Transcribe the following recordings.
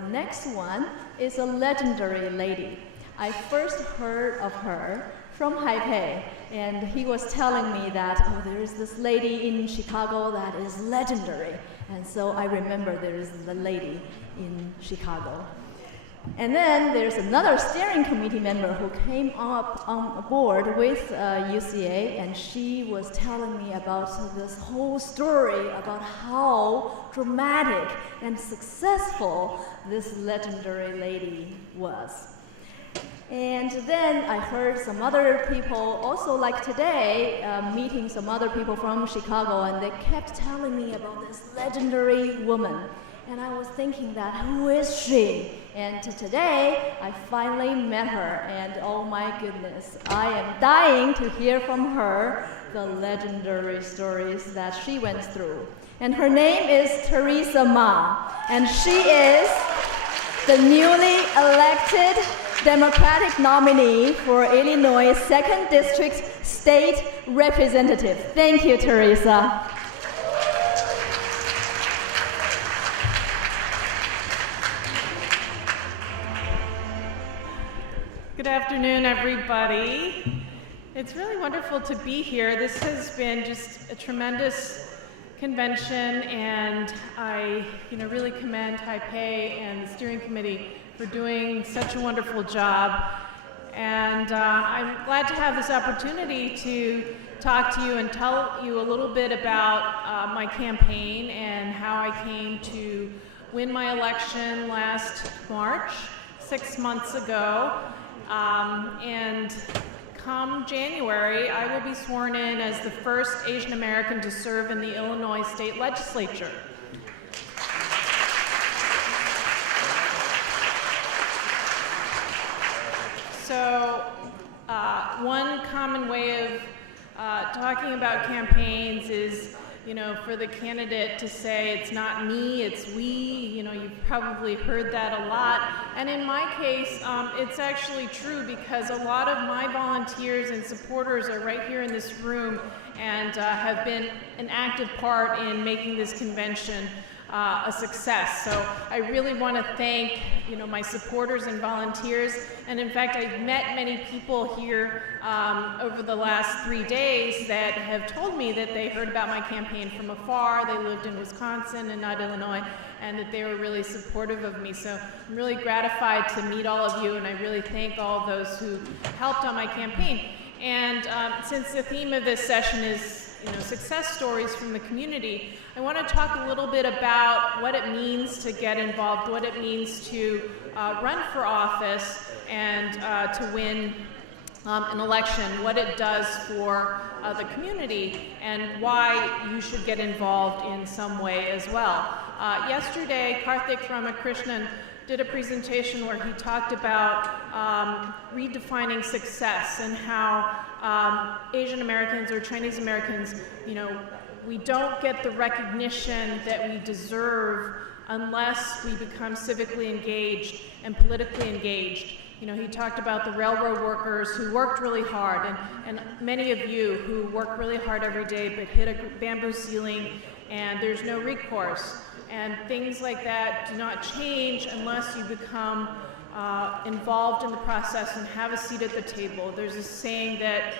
Next one is a legendary lady. I first heard of her from Taipei, and he was telling me that, oh, there is this lady in Chicago that is legendary. And so I remember there is the lady in Chicago. And then there's another steering committee member who came up on board with UCA, and she was telling me about this whole story about how dramatic and successful this legendary lady was. And then I heard some other people, also like today, meeting some other people from Chicago, and they kept telling me about this legendary woman. And I was thinking that, who is she? And today, I finally met her, and oh my goodness, I am dying to hear from her the legendary stories that she went through. And her name is Theresa Mah, and she is the newly elected Democratic nominee for Illinois 2nd District State Representative. Thank you, Theresa. Good afternoon, everybody. It's really wonderful to be here. This has been just a tremendous convention, and I really commend Taipei and the steering committee for doing such a wonderful job. And I'm glad to have this opportunity to talk to you and tell you a little bit about my campaign and how I came to win my election last March, 6 months ago. And come January, I will be sworn in as the first Asian American to serve in the Illinois State Legislature. So, one common way of talking about campaigns is, for the candidate to say it's not me, it's we. You've probably heard that a lot. And in my case, it's actually true, because a lot of my volunteers and supporters are right here in this room and have been an active part in making this convention a success. So I really want to thank my supporters and volunteers. And in fact, I've met many people here over the last 3 days that have told me that they heard about my campaign from afar. They lived in Wisconsin and not Illinois, and that they were really supportive of me. So I'm really gratified to meet all of you, and I really thank all of those who helped on my campaign. And since the theme of this session is success stories from the community, I want to talk a little bit about what it means to get involved, what it means to run for office and to win an election, what it does for the community, and why you should get involved in some way as well. Yesterday, Karthik Ramakrishnan did a presentation where he talked about redefining success and how Asian Americans or Chinese Americans, we don't get the recognition that we deserve unless we become civically engaged and politically engaged. He talked about the railroad workers who worked really hard, and many of you who work really hard every day but hit a bamboo ceiling and there's no recourse. And things like that do not change unless you become involved in the process and have a seat at the table. There's a saying that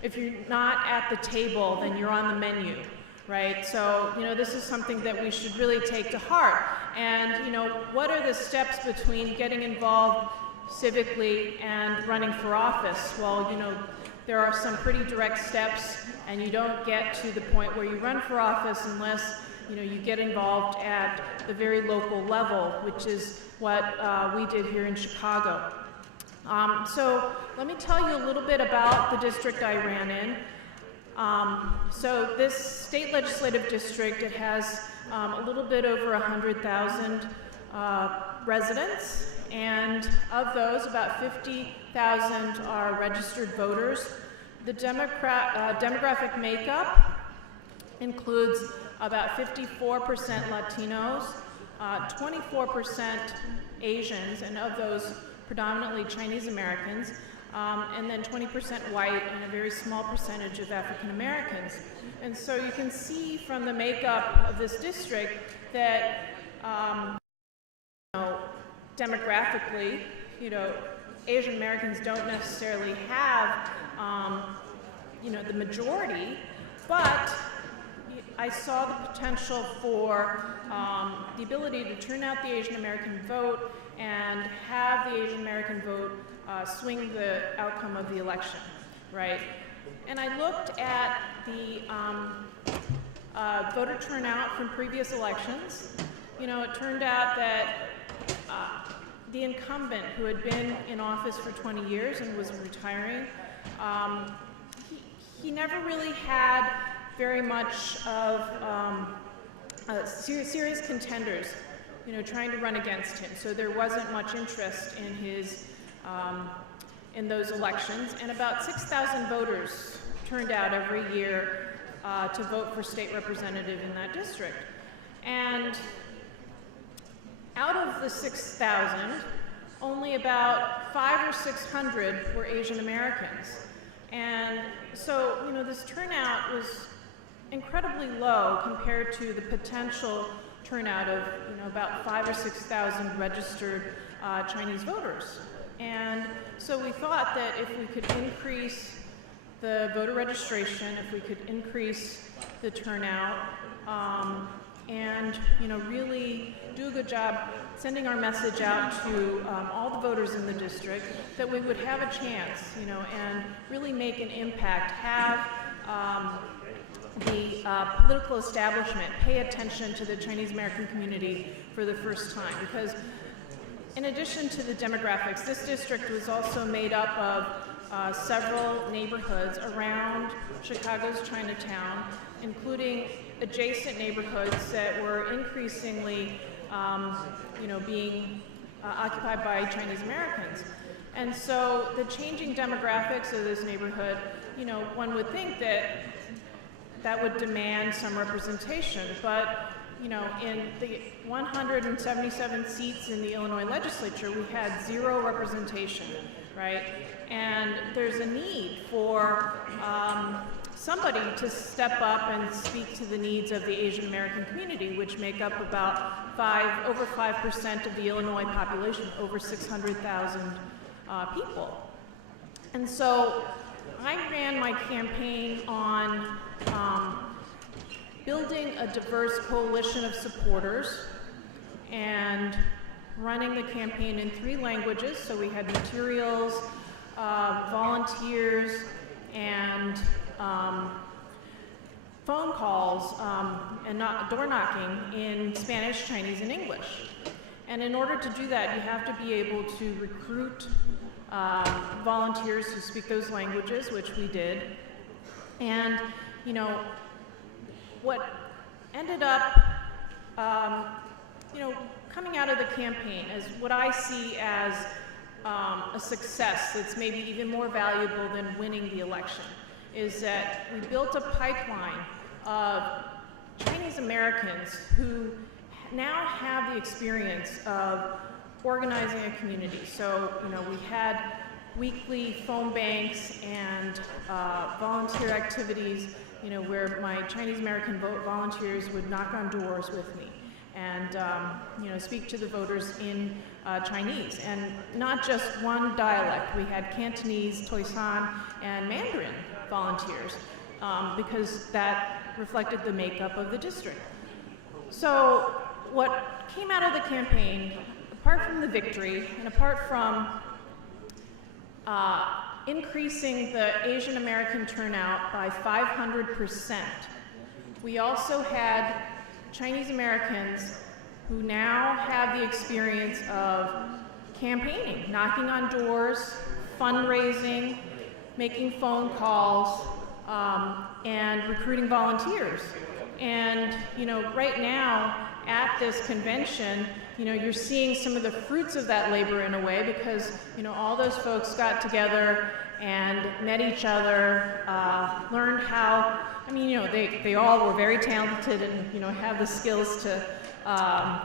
if you're not at the table, then you're on the menu, right? So, this is something that we should really take to heart. And, what are the steps between getting involved civically and running for office? Well, there are some pretty direct steps, and you don't get to the point where you run for office unless you get involved at the very local level, which is what we did here in Chicago. So let me tell you a little bit about the district I ran in. So this state legislative district, it has a little bit over 100,000 residents, and of those, about 50,000 are registered voters. The demographic makeup includes about 54% Latinos, 24% Asians, and of those, predominantly Chinese Americans, and then 20% white and a very small percentage of African Americans. And so you can see from the makeup of this district that demographically, Asian Americans don't necessarily have, the majority, but I saw the potential for the ability to turn out the Asian American vote and have the Asian American vote swing the outcome of the election, right? And I looked at the voter turnout from previous elections. It turned out that the incumbent, who had been in office for 20 years and was retiring, he never really had very much of serious contenders, trying to run against him. So there wasn't much interest in his in those elections, and about 6,000 voters turned out every year to vote for state representative in that district. And out of the 6,000, only about 500 or 600 were Asian Americans. And so, this turnout was incredibly low compared to the potential turnout of, about 5,000 or 6,000 registered Chinese voters. And so we thought that if we could increase the voter registration, if we could increase the turnout, and really do a good job sending our message out to all the voters in the district, that we would have a chance, and really make an impact, have the political establishment pay attention to the Chinese American community for the first time. Because in addition to the demographics, this district was also made up of several neighborhoods around Chicago's Chinatown, including adjacent neighborhoods that were increasingly being occupied by Chinese Americans. And so the changing demographics of this neighborhood, one would think that would demand some representation, but in the 177 seats in the Illinois legislature, we had 0 representation, right? And there's a need for somebody to step up and speak to the needs of the Asian American community, which make up about over 5% of the Illinois population, over 600,000 people. And so I ran my campaign on building a diverse coalition of supporters and running the campaign in 3 languages. So we had materials, volunteers, and phone calls and door knocking in Spanish, Chinese, and English. And in order to do that, you have to be able to recruit volunteers who speak those languages, which we did. And what ended up coming out of the campaign is what I see as a success that's maybe even more valuable than winning the election, is that we built a pipeline of Chinese Americans who now have the experience of organizing a community. So, we had weekly phone banks and volunteer activities, where my Chinese American volunteers would knock on doors with me and, speak to the voters in Chinese. And not just one dialect. We had Cantonese, Toisan, and Mandarin volunteers, because that reflected the makeup of the district. So what came out of the campaign, apart from the victory, and apart from increasing the Asian American turnout by 500%, we also had Chinese Americans who now have the experience of campaigning, knocking on doors, fundraising, making phone calls, and recruiting volunteers. And right now at this convention, you're seeing some of the fruits of that labor in a way, because all those folks got together and met each other, learned how. They all were very talented and have the skills to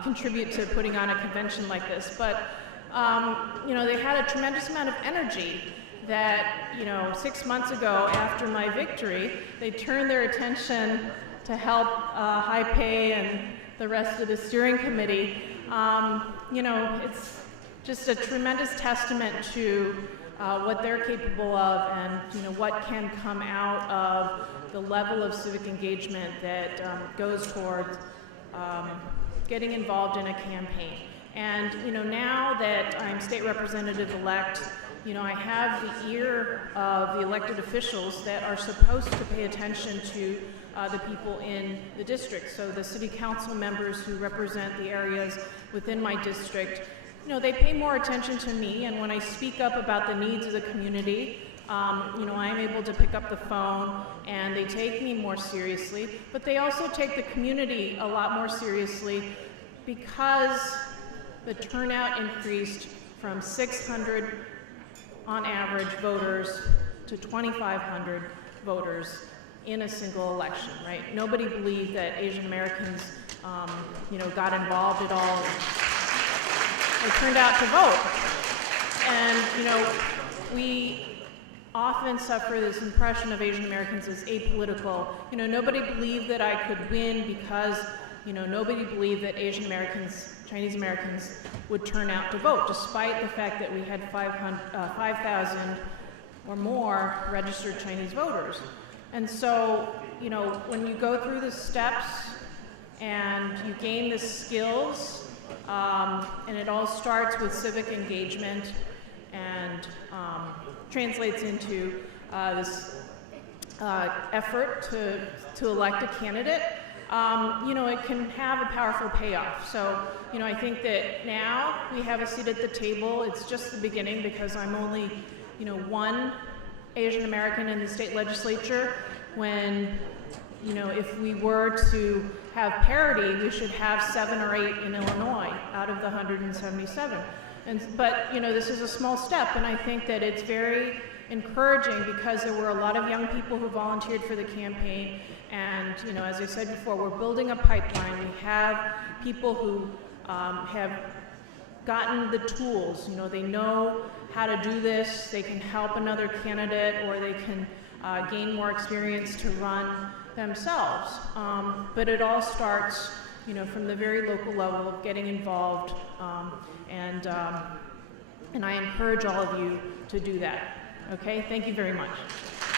contribute to putting on a convention like this. But they had a tremendous amount of energy that 6 months ago, after my victory, they turned their attention to help Hai Pei and the rest of the steering committee. just a tremendous testament to what they're capable of, and what can come out of the level of civic engagement that goes towards getting involved in a campaign. And now that I'm state representative-elect, I have the ear of the elected officials that are supposed to pay attention to the people in the district. So the city council members who represent the areas within my district, they pay more attention to me, and when I speak up about the needs of the community, I'm able to pick up the phone and they take me more seriously, but they also take the community a lot more seriously because the turnout increased from 600 on average voters to 2,500 voters in a single election, right? Nobody believed that Asian Americans, got involved at all. They turned out to vote. And, we often suffer this impression of Asian Americans as apolitical. Nobody believed that I could win because, nobody believed that Asian Americans, Chinese Americans would turn out to vote, despite the fact that we had 5,000 or more registered Chinese voters. And so, when you go through the steps and you gain the skills, and it all starts with civic engagement and translates into this effort to elect a candidate, it can have a powerful payoff. So, I think that now we have a seat at the table. It's just the beginning because I'm only, one Asian American in the state legislature, when, if we were to have parity, we should have 7 or 8 in Illinois out of the 177. But this is a small step, and I think that it's very encouraging because there were a lot of young people who volunteered for the campaign, and as I said before, we're building a pipeline. We have people who have gotten the tools. They know how to do this. They can help another candidate, or they can gain more experience to run themselves. But it all starts, from the very local level of getting involved, and I encourage all of you to do that. Okay, thank you very much.